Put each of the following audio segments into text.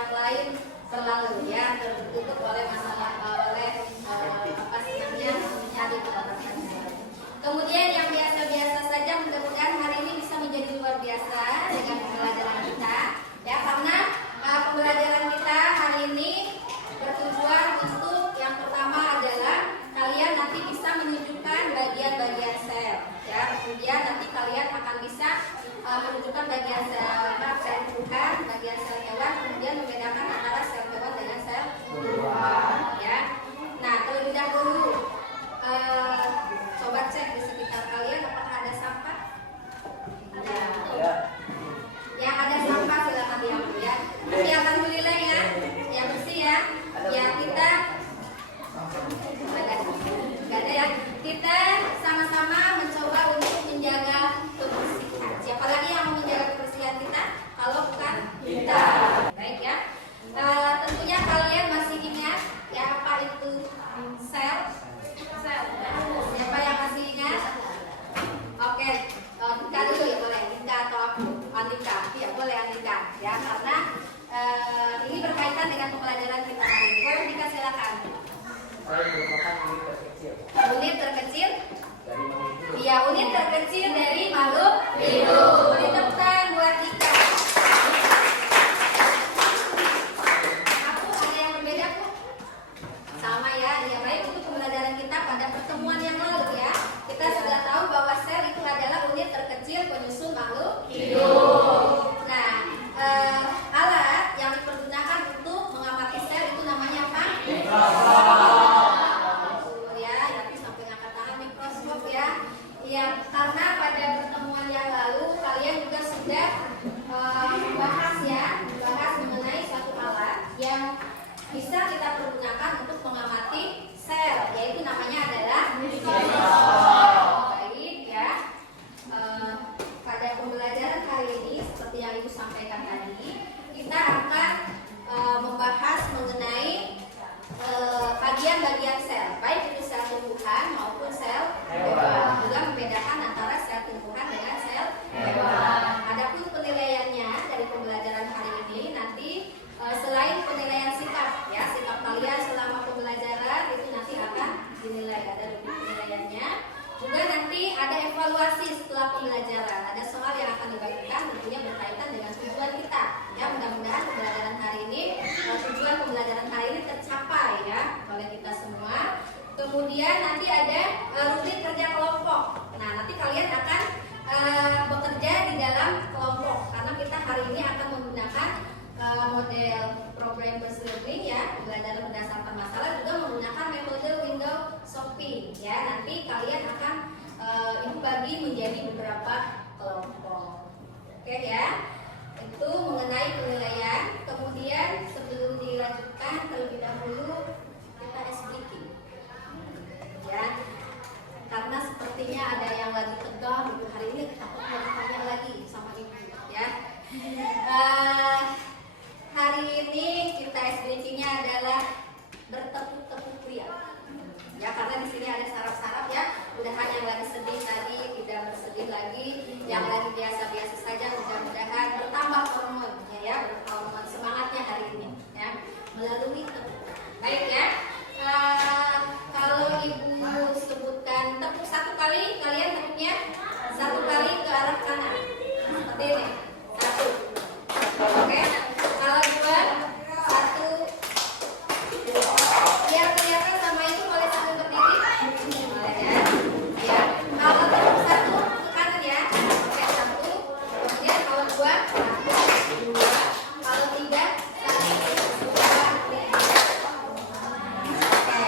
yang lain berlalu ya, tertutup oleh masalah apa senangnya mencari kebaikan. Kemudian yang biasa-biasa saja mudah-mudahan hari ini bisa menjadi luar biasa dengan pembelajaran kita ya, karena pembelajaran kita hari ini bertujuan untuk yang pertama adalah kalian nanti bisa menunjukkan bagian-bagian sel ya, kemudian nanti kalian akan bisa menunjukkan bagian sel tumbuhan, bagian sel hewan, kemudian membedakan antara sel hewan dengan sel tumbuhan ya. Nah, terlebih dahulu coba cek di sekitar kalian apakah ada sampah? Ada. Yang ada sampah silakan diambil ya. Tapi alhamdulillah ya, yang bersih ya. Ya kita nggak ada ya. Kita sama-sama mencoba untuk menjaga kebersihan. Siapa lagi yang mau menjaga kebersihan kita? Kalau bukan kita. Baik ya. Tentunya kalian masih ingat ya apa itu sel? Siapa yang masih ingat? Oke, Andika dulu ya, boleh Andika atau aku? Andika, ya boleh Andika ya, karena ini berkaitan dengan pembelajaran kita hari ini. Boleh Andika, silakan. Saya merupakan unit terkecil. Unit terkecil? Dari makhluk hidup. Iya, unit terkecil dari makhluk hidup. Beri tepukan buat Dika. Aku ada yang berbeda Bu? Sama ya, ya baik. Untuk pembelajaran kita pada pertemuan yang lalu ya, kita sudah tahu bahwa sel itu adalah unit terkecil penyusun makhluk hidup. Nah, alat yang dipergunakan untuk mengamati sel itu namanya apa? Mikroskop. Ya, nanti sampai ngangkat tangan mikroskop ya. Ya, karena pada pertemuan yang lalu kalian juga sudah membahas mengenai suatu alat yang bisa kita pergunakan untuk mengamati sel, yaitu namanya adalah mikroskop. Baik ya. Pada pembelajaran hari ini seperti yang Ibu sampaikan tadi, kita akan membahas mengenai bagian-bagian sel, baik itu sel tumbuhan maupun sel hewan. Juga membedakan antara sel tumbuhan dengan sel hewan. Adapun penilaiannya dari pembelajaran hari ini nanti selain penilaian sikap ya, sikap kalian selama pembelajaran itu nanti akan dinilai, ada penilaiannya. Juga nanti ada evaluasi setelah pembelajaran. Ada soal yang akan dibagikan tentunya berkaitan dengan tujuan kita. Ya, mudah-mudahan pembelajaran hari ini tujuan pembelajaran hari ini tercapai ya oleh kita semua. Kemudian nanti ada rutin kerja kelompok. Nah, nanti kalian akan bekerja di dalam kelompok karena kita hari ini akan menggunakan model problem based learning ya, pembelajaran berdasarkan masalah, juga menggunakan metode window shopping ya. Nanti kalian akan Ibu bagi menjadi beberapa kelompok. Oke ya. Itu mengenai penilaian. Kemudian sebelum dilanjutkan terlebih dahulu kita breaking ya. Karena sepertinya ada yang lagi tegang hari ini, takut mau ditanya lagi sama Ibu ya. Hari ini kita SBC-nya adalah bertepuk-tepuk pria. Ya, karena di sini ada saraf-saraf ya. Mudah-mudahan yang lagi sedih tadi tidak bersedih lagi, yang lagi biasa-biasa saja mudah-mudahan bertambah hormonnya ya, hormon semangatnya hari ini ya, melalui tepuk. Baik ya. Kalau Ibu sebutkan tepuk satu kali, kalian tepuknya satu kali ke arah kanan. Seperti ini. Satu. Oke. Kalau dua, satu. Biar kelihatan sama Ibu boleh sambil berdiri. Boleh ya. Ya. Kalau tepuk satu ke kanan ya. Oke, satu. Kemudian kalau dua, satu, dua. Kalau tiga, satu, dua, tiga. Oke.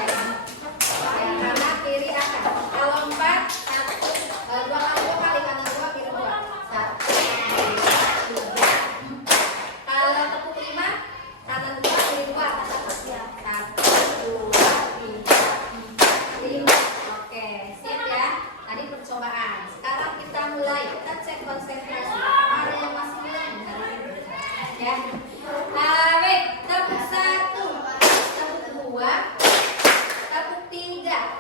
Kanan kiri akan. Kalau empat, satu, dua kali kanan dua, kiri dua. Satu, dua, kalau tepuk lima, kanan dua, kiri dua. Satu, dua, tiga, empat, lima. Oke, sip ya. Tadi percobaan. Sekarang kita mulai. Kita cek konsentrasi. Ada yang masih belum? Ya. Baik, tepuk satu, tepuk dua, tepuk tiga,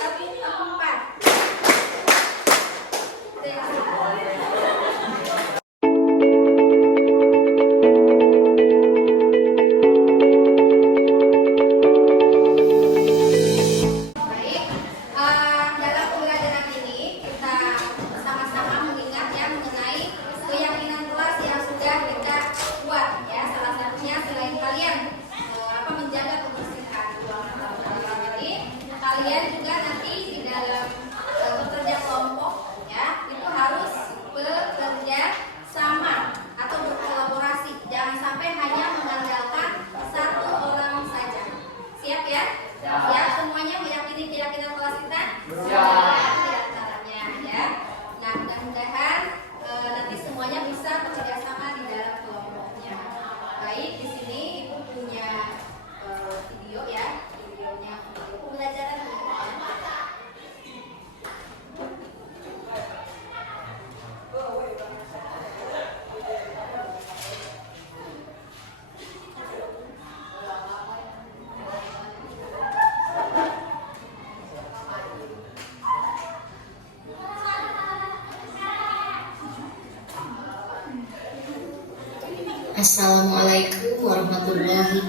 tepuk empat. Assalamualaikum warahmatullahi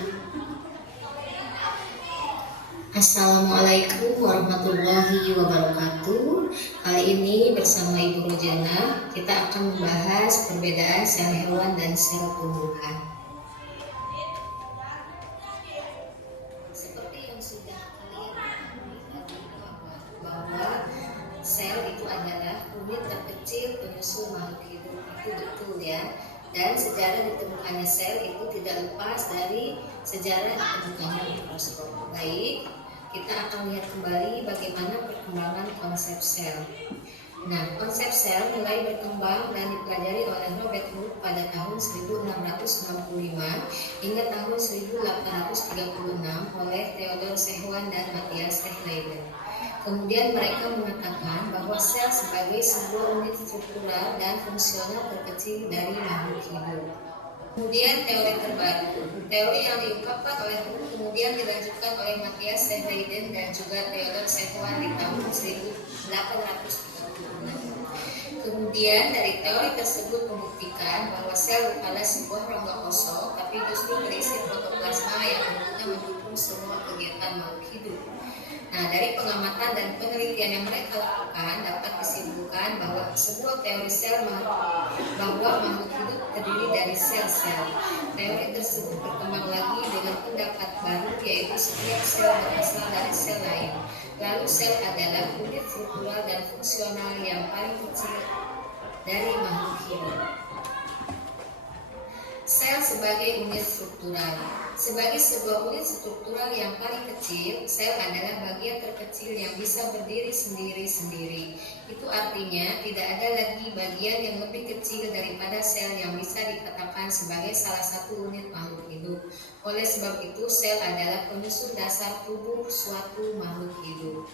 wabarakatuh. Kali ini bersama Ibu Rojana kita akan membahas perbedaan sel hewan dan sel tumbuhan. Seperti yang sudah kalian ketahui tadi bahwa sel itu adalah unit terkecil penyusun makhluk hidup, itu betul ya. Dan sejarah ditemukannya sel itu tidak lepas dari sejarah ditemukannya mikroskop. Baik, kita akan lihat kembali bagaimana perkembangan konsep sel. Nah, konsep sel mulai berkembang dan dipelajari oleh Robert Hooke pada tahun 1665 hingga tahun 1836 oleh Theodor Sehwan dan Matthias Leiden. Kemudian mereka mengatakan bahwa sel sebagai sebuah unit struktural dan fungsional terkecil dari makhluk hidup. Kemudian teori terbaru, teori yang diungkapkan oleh Hooke kemudian dilanjutkan oleh Matthias Leiden dan juga Theodor Sehwan di tahun 1836. Kemudian dari teori tersebut membuktikan bahwa sel bukanlah sebuah rongga kosong, tapi justru berisi protoplasma yang tentunya mendukung semua kegiatan makhluk hidup. Nah, dari pengamatan dan penelitian yang mereka lakukan dapat disimpulkan bahwa sebuah teori sel bahwa makhluk hidup terdiri dari sel-sel. Teori tersebut berkembang lagi dengan pendapat baru, yaitu setiap sel berasal dari sel lain. Lalu sel adalah unit struktural dan fungsional yang paling kecil dari makhluk hidup. Sel sebagai unit struktural. Sebagai sebuah unit struktural yang paling kecil, sel adalah bagian terkecil yang bisa berdiri sendiri-sendiri. Itu artinya tidak ada lagi bagian yang lebih kecil daripada sel yang bisa dikatakan sebagai salah satu unit makhluk hidup. Oleh sebab itu, sel adalah penyusun dasar tubuh suatu makhluk hidup.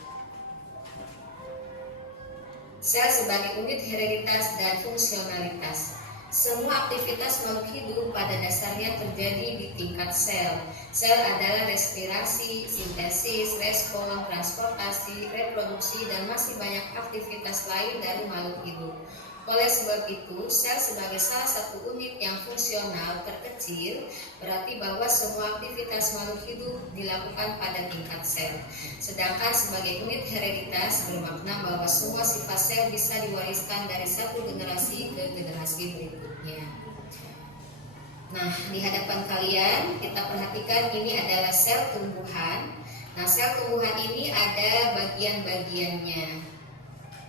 Sel sebagai unit hereditas dan fungsionalitas. Semua aktivitas makhluk hidup pada dasarnya terjadi di tingkat sel. Sel adalah respirasi, sintesis, respon, transportasi, reproduksi, dan masih banyak aktivitas lain dari makhluk hidup. Oleh sebab itu, sel sebagai salah satu unit yang fungsional terkecil berarti bahwa semua aktivitas makhluk hidup dilakukan pada tingkat sel. Sedangkan sebagai unit hereditas bermakna bahwa semua sifat sel bisa diwariskan dari satu generasi ke generasi berikutnya. Nah, di hadapan kalian kita perhatikan ini adalah sel tumbuhan. Nah, sel tumbuhan ini ada bagian-bagiannya.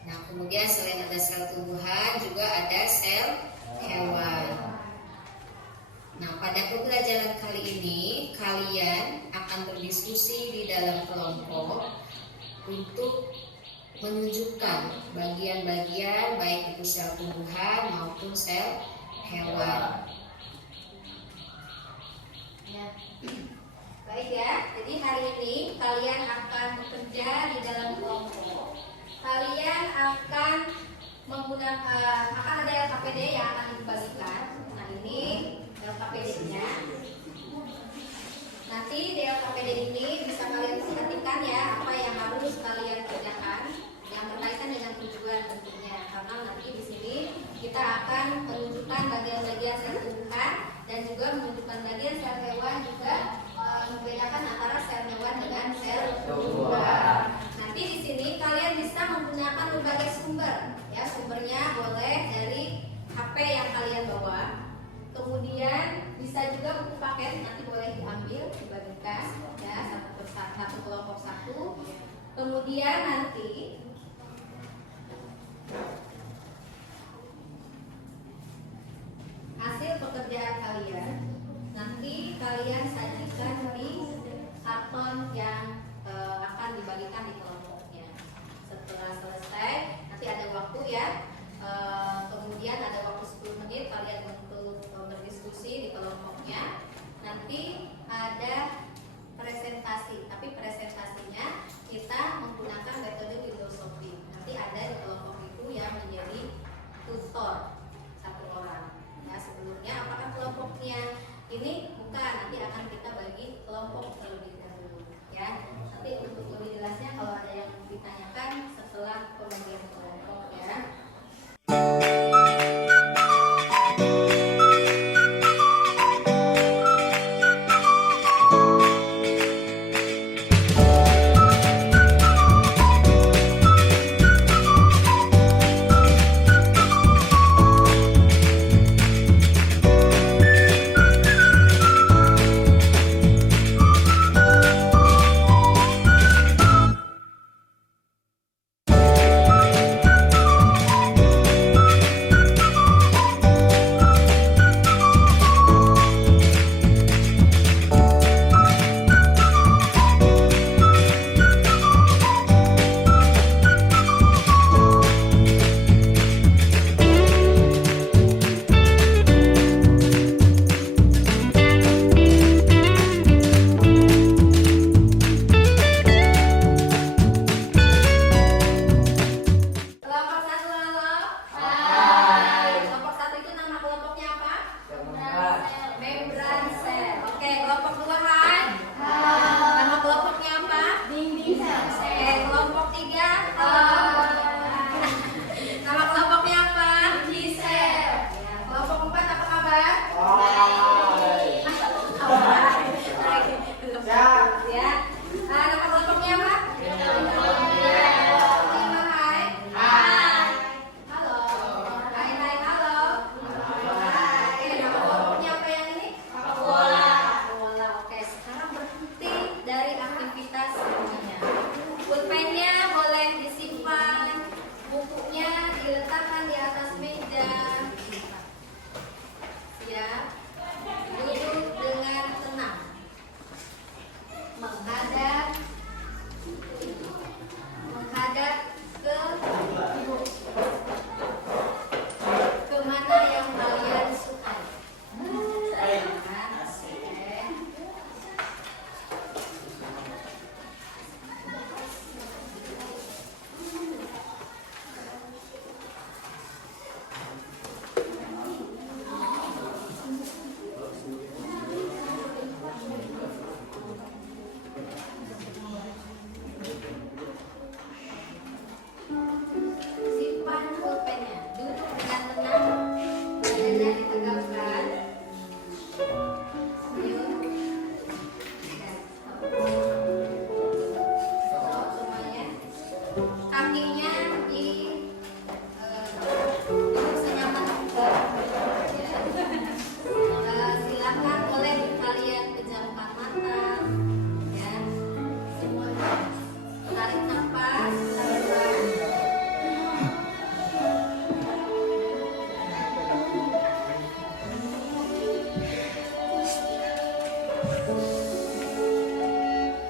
Nah, kemudian selain ada sel tumbuhan juga ada sel hewan. Nah, pada pembelajaran kali ini kalian akan berdiskusi di dalam kelompok untuk menunjukkan bagian-bagian baik itu sel tumbuhan maupun sel hewan. Ya. Baik ya, jadi hari ini kalian akan bekerja di dalam kelompok. Kalian akan menggunakan ada LKPD yang akan dibagikan. Nah, ini LKPD-nya. Nanti di LKPD ini bisa kalian perhatikan ya apa yang harus kalian kerjakan yang berkaitan dengan tujuan tentunya. Karena nanti di sini kita akan menunjukkan bagian-bagian sel tumbuhan dan juga menunjukkan bagian sel hewan juga membedakan antara sel hewan dengan sel tumbuhan. Nanti di sini kalian bisa menggunakan berbagai sumber, ya sumbernya boleh dari HP yang kalian bawa. Kemudian bisa juga buku paket nanti boleh diambil dibagikan, ya satu kelompok satu. Kemudian nanti hasil pekerjaan kalian nanti kalian sajikan di karton yang akan dibagikan di kelompoknya. Setelah selesai nanti ada waktu ya, kemudian ada waktu 10 menit kalian untuk berdiskusi di kelompoknya. Nanti ada presentasi, tapi presentasinya kita menggunakan metode filosofi. Nanti ada di kelompok itu yang menjadi tutor satu orang. Ya, sebelumnya apakah kelompoknya ini bukan, nanti akan kita bagi kelompok terlebih dahulu ya. Nanti untuk lebih jelasnya kalau ada yang ditanyakan setelah pembagian kelompok ya.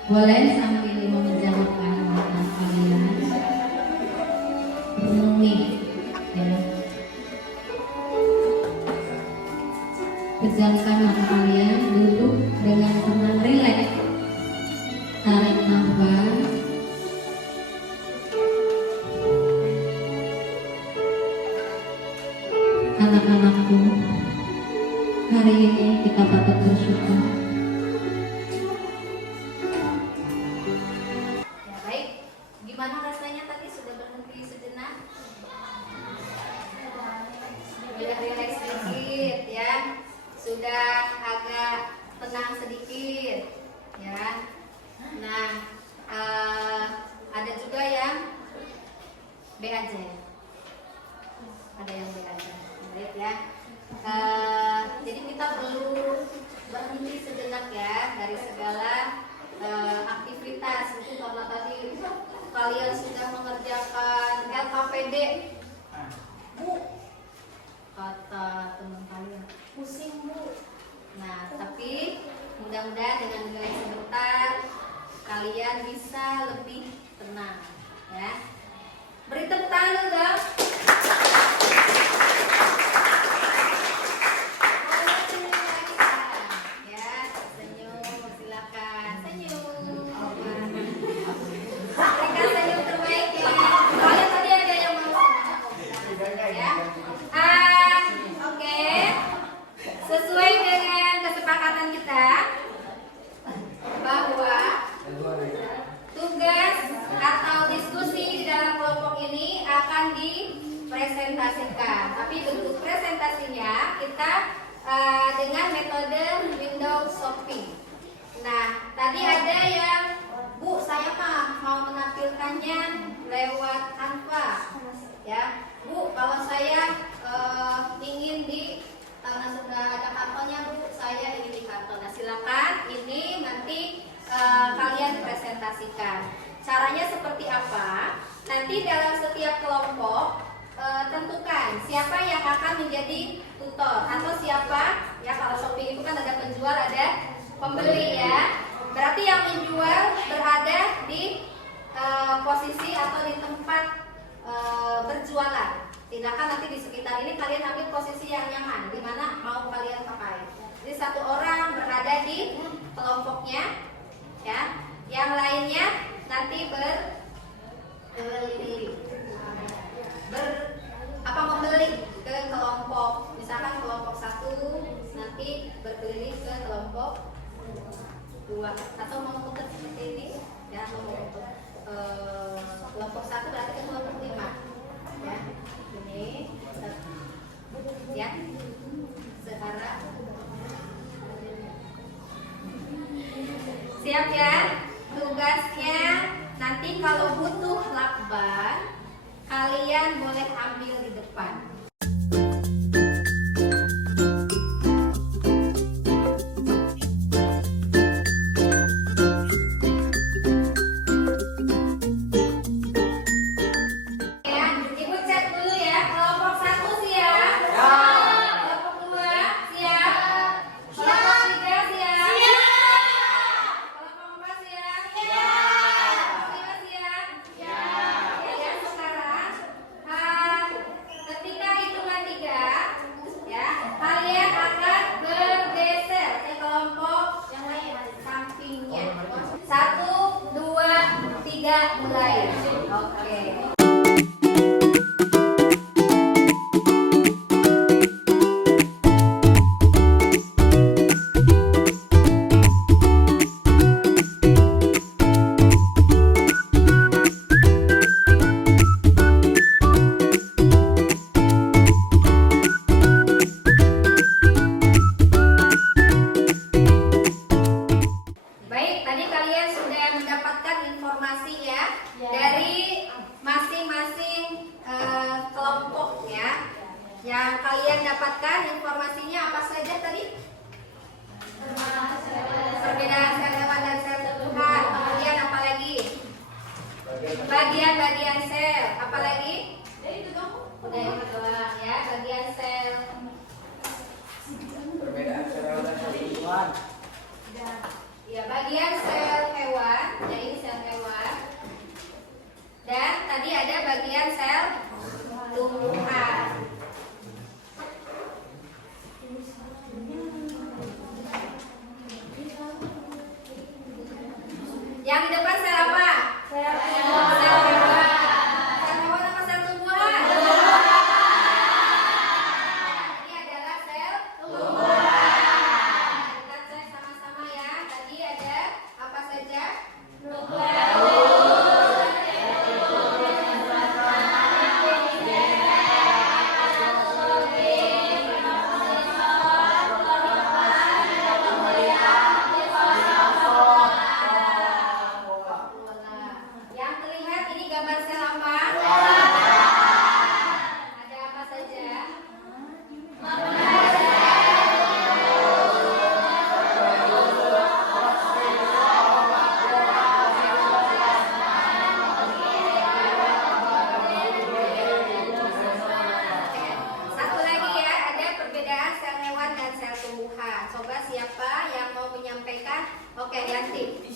Boleh sambil mengerjakan mata kalian, renungi ya. Pejamkan mata kalian, duduk dengan tenang, rileks. Tarik nafas. Anak-anakku, hari ini kita patut bersyukur. Ya baik, gimana rasanya tadi sudah berhenti sejenak? Sudah rileks sedikit ya, sudah agak tenang sedikit ya. Nah, ada juga yang B aja. Ada yang B aja. Baik ya. Jadi kita perlu berhenti sejenak ya dari segala aktivitas itu, karena tadi kalian sudah mengerjakan LKPD. Bu, kata teman kalian, pusing bu. Nah, tapi mudah-mudahan dengan nilai sebentar kalian bisa lebih tenang ya. Beri tepuk tangan dong. Sesuai dengan kesepakatan kita bahwa tugas atau diskusi di dalam kelompok ini akan dipresentasikan. Tapi bentuk presentasinya kita dengan metode window shopping. Nah, tadi ada yang, Bu, saya mah mau menampilkannya lewat Canva. Ya, Bu, kalau saya ingin di karena sudah ada kartonnya Bu, saya ingin di karton. Nah, silakan ini nanti kalian presentasikan. Caranya seperti apa? Nanti dalam setiap kelompok tentukan siapa yang akan menjadi tutor atau siapa ya. Kalau shopping itu kan ada penjual, ada pembeli ya. Berarti yang menjual berada di posisi atau di tempat berjualan. Tindakan nanti di sekitar ini kalian ambil posisi yang nyaman, di mana mau kalian pakai. Jadi satu orang berada di kelompoknya, ya. Yang lainnya nanti membeli ke kelompok. Misalkan kelompok 1 nanti berkeliling ke kelompok 2 atau mau muter seperti ini, ya. Kelompok 1 berarti ke kelompok 5, ya. Ini ya sekarang siap ya. Tugasnya nanti kalau butuh lakban kalian boleh ambil di depan. Mulai. Oke. Baik, tadi kalian sudah mendapatkan informasi ya dari masing-masing kelompok ya. Yang kalian dapatkan informasinya apa saja tadi? Perbedaan sel hewan dan sel tumbuhan. Kemudian apa lagi? Bagian-bagian sel. Apa lagi? Udah itu doang ya. Bagian sel. Perbedaan sel hewan dan sel tumbuhan. Ya, bagian sel hewan Dan tadi ada bagian sel tumbuhan. Yang di depan sel apa? Sel hewan. Sel hewan apa sel tumbuhan? Ini adalah sel tumbuhan. Kita cek sama-sama ya. Tadi ada apa saja? Yang terlihat ini gambar sel apa? Ada apa saja? Satu lagi ya, ada perbedaan sel hewan dan sel tumbuhan. Coba siapa yang mau menyampaikan? Oke, Yanti.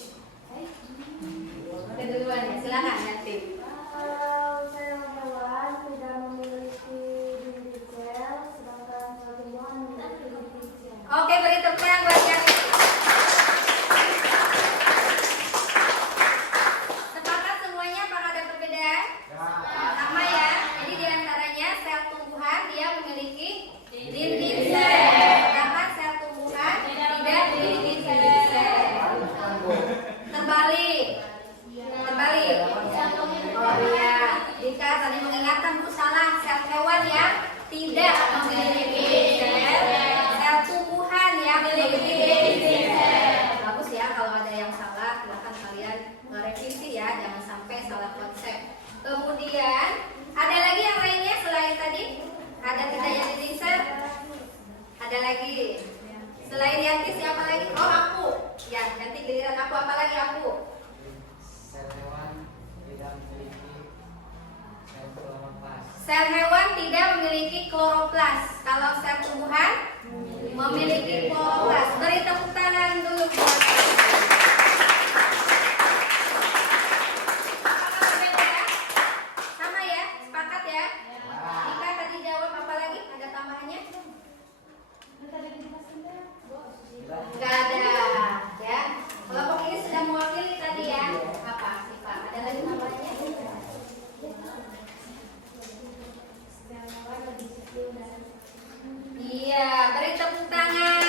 Keduluan ya, silakan Yanti. Kalau sel hewan tidak memiliki dinding sel, sedangkan sel tumbuhan memiliki dinding sel. Oke, beri tepuk tangan buat Yanti. Sepakat semuanya apakah ada perbedaan? Sama ya. Jadi diantaranya sel tumbuhan dia memiliki dinding sel, sedangkan sel tumbuhan tidak memiliki dinding sel. Terbalik. Terbalik. Oh iya. Jika tadi mengingatkan Bu salah, sel hewan yang tidak memiliki sel, sel tumbuhan yang memiliki dinding sel. Bagus ya, kalau ada yang salah silakan kalian merevisi ya, jangan sampai salah konsep. Kemudian ada lagi yang lainnya selain tadi? Ada tidaknya dinding sel? Ada lagi? Selain Yanti siapa lagi? Oh aku. Ya, nanti giliran aku, apa lagi aku? Sel hewan tidak memiliki sel kloroplas. Sel hewan tidak memiliki kloroplas. Kalau sel tumbuhan memiliki kloroplas. Beri tepuk tangan dulu buat apakah berbeda? Sama ya? Sepakat ya? Ika tadi jawab apa lagi? Ada tambahannya? Gak ada ya. Kelompok ini sudah mewakili tadi ya. Apa sih Pak? Ada lagi tambahannya? Iya, beri tepuk tangan.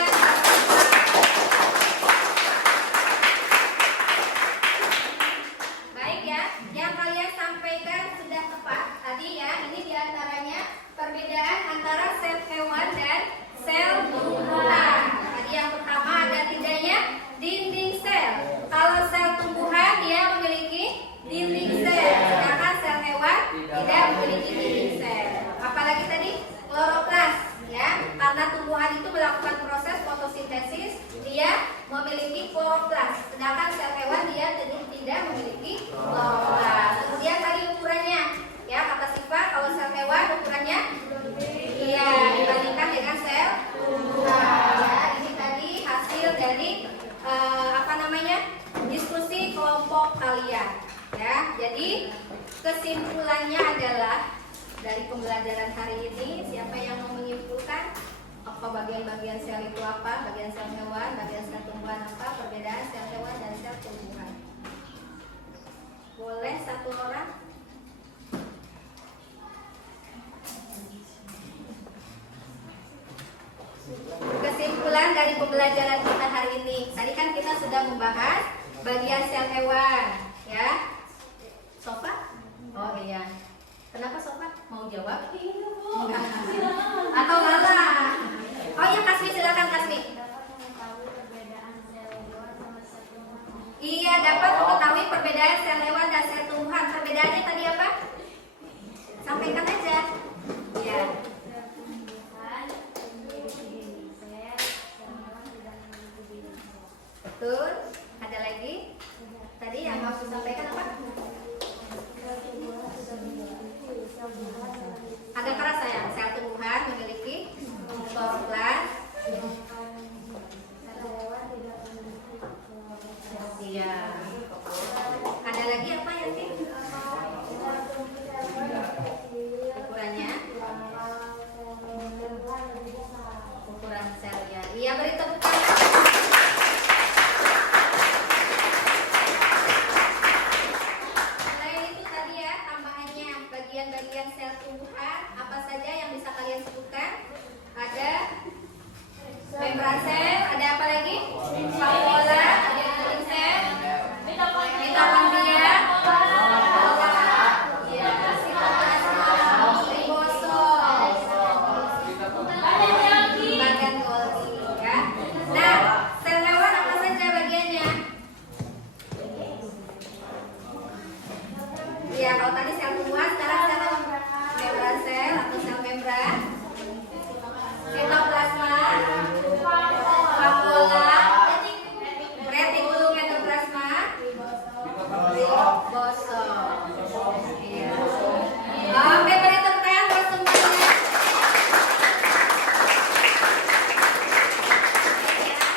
Baik ya, yang kalian sampaikan sudah tepat. Tadi ya, ini diantaranya perbedaan antara sel hewan dan sel tumbuhan. Tadi yang pertama ada tidaknya dinding sel. Kalau sel tumbuhan dia memiliki dinding sel, sedangkan sel hewan tidak memiliki dinding sel. Apalagi tadi kloroplas ya, karena tumbuhan itu melakukan proses fotosintesis, dia memiliki kloroplas, sedangkan sel hewan dia tidak memiliki kloroplas. Kemudian tadi ukurannya ya, kata Siva kalau sel hewan ukurannya iya dibandingkan dengan sel tumbuhan ya. Ini tadi hasil dari diskusi kelompok kalian ya. Jadi kesimpulannya adalah dari pembelajaran hari ini, siapa yang mau menyimpulkan apa bagian-bagian sel itu apa, bagian sel hewan, bagian sel tumbuhan apa, perbedaan sel hewan dan sel tumbuhan? Boleh satu orang? Kesimpulan dari pembelajaran kita hari ini. Tadi kan kita sudah membahas bagian sel hewan, ya. Sofa? Oh iya. Kenapa Sofa? Mau jawab? Enggak. Atau Lala? Oh iya, Kasmi, silakan Kasmi. Iya, dapat mengetahui perbedaan sel hewan dan sel tumbuhan. Perbedaannya tadi apa? Sampaikan aja. Iya. Betul. Ada lagi? Tadi yang mau disampaikan apa? Agak keras sayang. Sel tumbuhan memiliki kloroplas. Iya. Ada lagi apa ya sih? Iya, beri tepuk tangan. Selain itu tadi ya tambahannya bagian-bagian sel tumbuhan apa saja yang bisa kalian sebutkan? Ada membran sel, ada apa lagi? Vakuola, ada kulit sel, mitokondria, ya, sitoplasma, ribosom, bagian Golgi ya. Nah, sel hewan apa saja bagiannya? Ya, kalau tadi sel tumbuhan, sekarang sel membran sel atau sel membran, sitoplasma, vakuola, retikulum endoplasma, ribosom. Iya. Oke, beri tepuk tangan buat semuanya.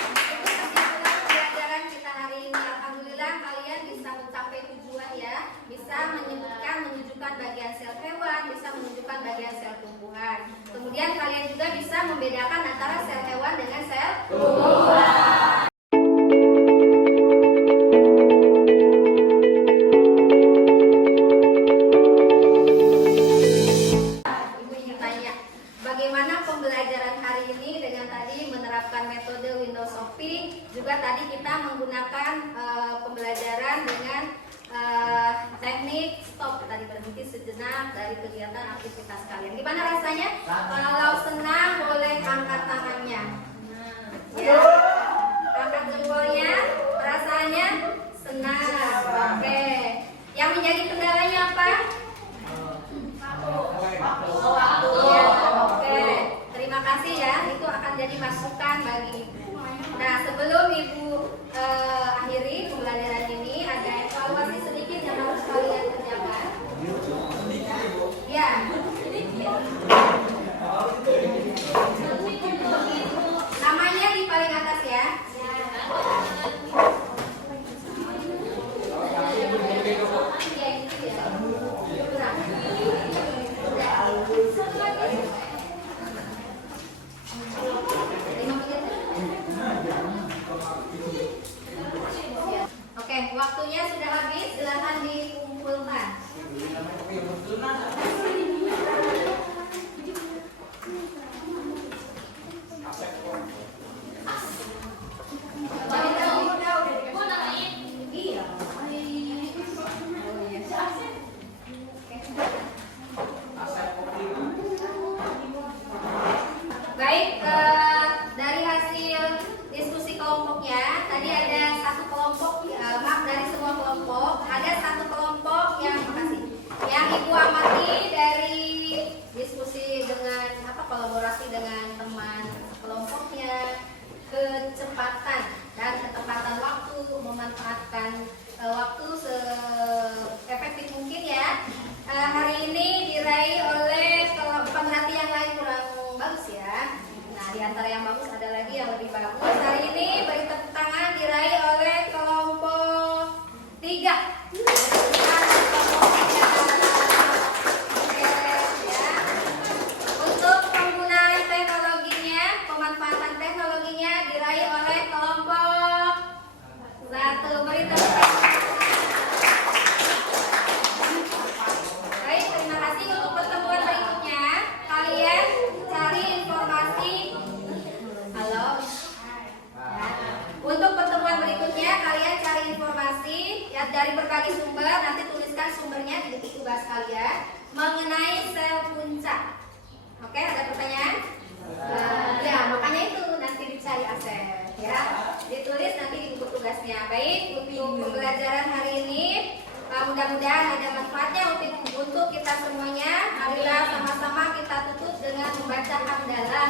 Itu kesimpulan pembelajaran kita hari ini. Alhamdulillah kalian bisa mencapai tujuan ya. Bisa menunjukkan bagian sel hewan, bisa menunjukkan bagian sel tumbuhan. Kemudian kalian juga bisa membedakan antara sel hewan dengan sel tumbuhan. Ibu ingin tanya, bagaimana pembelajaran hari ini dengan tadi menerapkan metode Windows Shopping, juga tadi kita menggunakan pembelajaran dengan teknik stop, tadi berhenti sejenak dari kegiatan aktivitas kalian. Gimana rasanya? Kalau senang boleh angkat tangannya. Ya, angkat jempolnya. Rasanya senang. Oke. Yang menjadi kendalanya apa? Waktu. Ya, oke. Terima kasih ya. Itu akan jadi masukan bagi Ibu. Nah, sebelum Ibu akhiri pembelajaran ini, ada evaluasi sedikit yang harus kalian kerjakan. Ya. Namanya di paling atas ya. Ya, itu ya. Oke, waktunya sudah habis. Silakan dikumpulkan. Baik, dari hasil diskusi kelompoknya, tadi ada satu kelompok, maaf dari semua kelompok, ada satu kelompok yang Ibu amati dari diskusi dengan kolaborasi dengan teman kelompoknya, kecepatan dan ketepatan waktu, memanfaatkan waktu seefektif mungkin ya. Hari ini diraih oleh pemerhati yang lain kurang bagus ya. Nah, di antara yang bagus ada lagi yang lebih bagus. Hari ini beri tepuk tangan diraih oleh kelompok 3. Untuk penggunaan teknologinya, pemanfaatan teknologinya diraih oleh kelompok 1. Beri tepuk tangan. Baik, terima kasih. Untuk pertemuan berikutnya kalian cari informasi. Halo. Untuk pertemuan berikutnya kalian cari informasi ya dari berbagai sumber. Nanti tuliskan sumbernya di buku tugas kalian mengenai sel puncak. Oke, ada pertanyaan? Ya, makanya itu nanti dicari Asep ya. Ditulis nanti di buku tugasnya. Baik, untuk pembelajaran hari ini mudah-mudahan ada manfaatnya untuk kita semuanya. Marilah sama-sama kita tutup dengan membaca hamdalah.